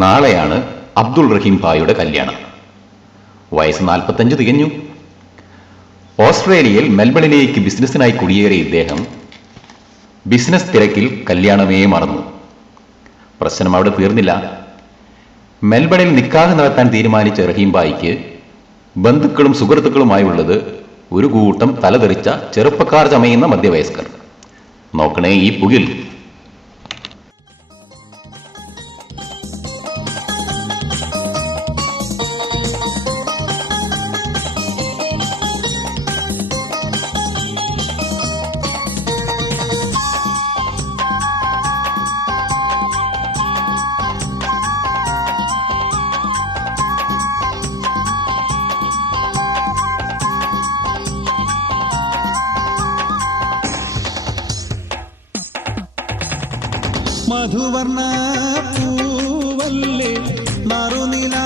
നാളെയാണ് അബ്ദുൾ റഹീം ഭായിയുടെ കല്യാണം. വയസ്സ് 45 തികഞ്ഞു. ഓസ്ട്രേലിയയിൽ മെൽബണിലേക്ക് ബിസിനസ്സിനായി കുടിയേറിയ ഇദ്ദേഹം ബിസിനസ് തിരക്കിൽ കല്യാണമേ മറന്നു. പ്രശ്നം അവിടെ തീർന്നില്ല. മെൽബണിൽ നിക്കാഹ് നടത്താൻ തീരുമാനിച്ച റഹീം ഭായിക്ക് ബന്ധുക്കളും സുഹൃത്തുക്കളുമായുള്ളത് ഒരു കൂട്ടം തലതെറിച്ച ചെറുപ്പക്കാർ ചമയുന്ന മധ്യവയസ്കർ. നോക്കണേ ഈ പുകിൽ. മധുവർണ്ണ പൂവല്ലേ നറുനില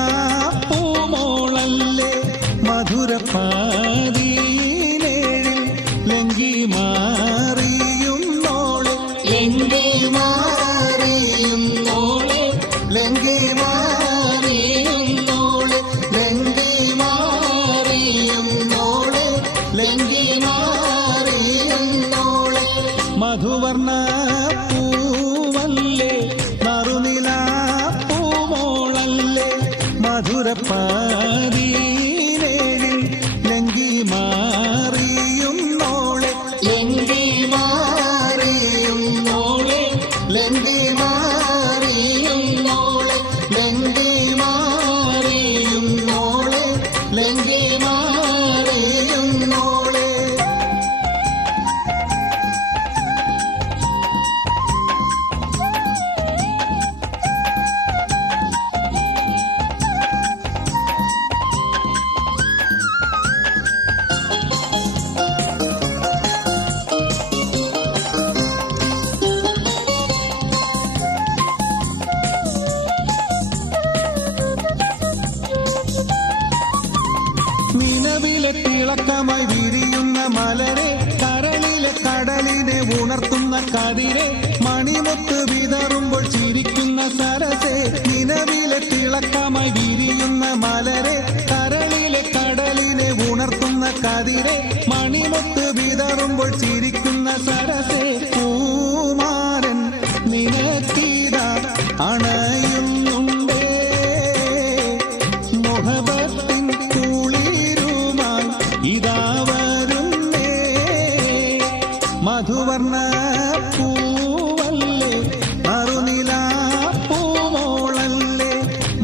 പൂമോളല്ലേ മധുരപ്പാതിയിലേഴിൽ ലങ്കി മാറിയും നോളെ ലങ്കി മാറിയും നോളെ ലങ്കി മാറിയും നോളെ ലങ്കി മാറിയും നോളെ ലങ്കി മാറിയും നോളെ മധുവർണ്ണ മധുരപ്പാതിയിലേഴിൽ ലങ്കി മാറിയും നോളെ ലങ്കി മാറിയും നോളെ ലങ്കി മാറിയും നോളെ ലങ്കി മാറിയും നോളെ ലങ്കി മാറിയും നോളെ. നിലവിലെ തിളക്കമായി വിരിയുന്ന മലരെ കരളിലെ കടലിനെ ഉണർത്തുന്ന കതിരെ മണിമുത്ത് വിതറുമ്പോൾ ചിരിക്കുന്ന സരസെ. നിലവിലെ തിളക്കമായി വിരിയുന്ന മലരെ കരളിലെ കടലിനെ ഉണർത്തുന്ന കതിരെ മണിമുത്ത് വിതറുമ്പോൾ ചിരിക്കുന്ന സരസെ. പൂമാരൻ നിനക്കീത അണയുന്നുണ്ടേ മുഹബത്തിൻ കുളിരുമായി ഇതാ വരുന്നേ. മധുവർണ്ണ പൂവല്ലേ നറുനില പൂമോളല്ലേ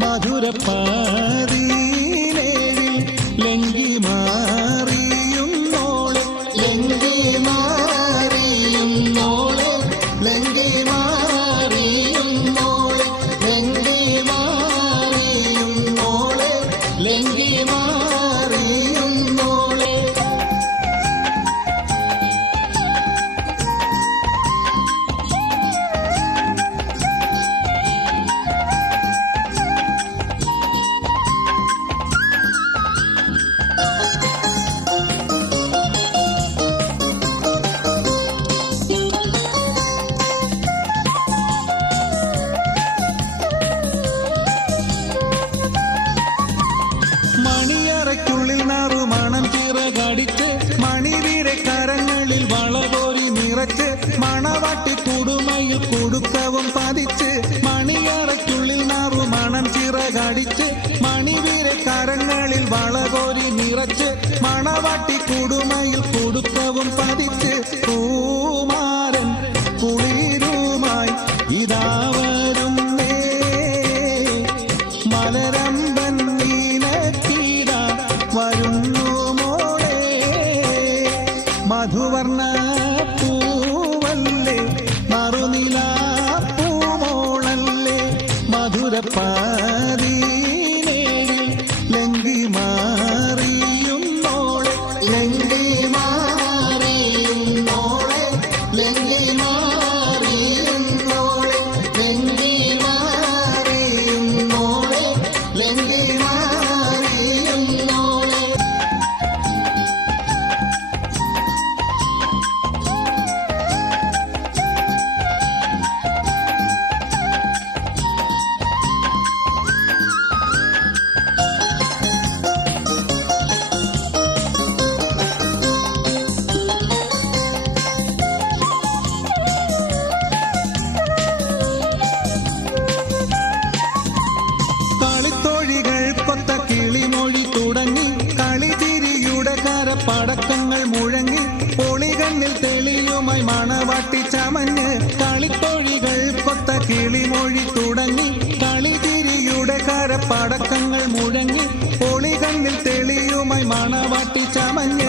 മധുരപ്പാതിയിലേഴിൽ ലങ്കി മാറിയും നോളെ ലങ്കി മാറിയും നോളെ ലങ്കി മാറിയും നോളെ ലങ്കി മാറിയും നോളെ ലങ്കി മാറിയും നോളെ. മണിയറയ്ക്കുള്ളിൽ നറുമണം ചിറകടിച്ച് മണിവീരെ കരങ്ങളിൽ വളകോരി നിറച്ച് മണവാട്ടി കുടുമയിൽ കുടുക്കവും പതിച്ച്. മണിയറയ്ക്കുള്ളിൽ നറുമണം ചിറകടിച്ച് മണിവീരെ കരങ്ങളിൽ വളകോരി നിറച്ച് മണവാട്ടി കുടുമയിൽ കുടുക്കവും പതിച്ച്. പൂമാരൻ കുളിരുമായി ഇതാ വരുന്നേ മലരമ്പൻ നീലക്കീട വരുന്നു മോളെ. മധുവർണ്ണ പൂവല്ലേ നറുനില പൂമോളല്ലേ മധുരപ്പാതിയിലേഴിൽ ലങ്കി മാറിയും നോളെ ലങ്കി മാറിയും നോളെ ലങ്കി മാറിയും നോളെ ലങ്കി മാറിയും നോളെ ലങ്കി മാറിയും നോളെ. കിളിമൊഴി തുടങ്ങി കളിതിരിയുടെ കരപ്പടക്കങ്ങൾ മുഴങ്ങി ഒളികണ്ണിൽ തെളിയുമായി മണവാട്ടി ചമഞ്ഞ്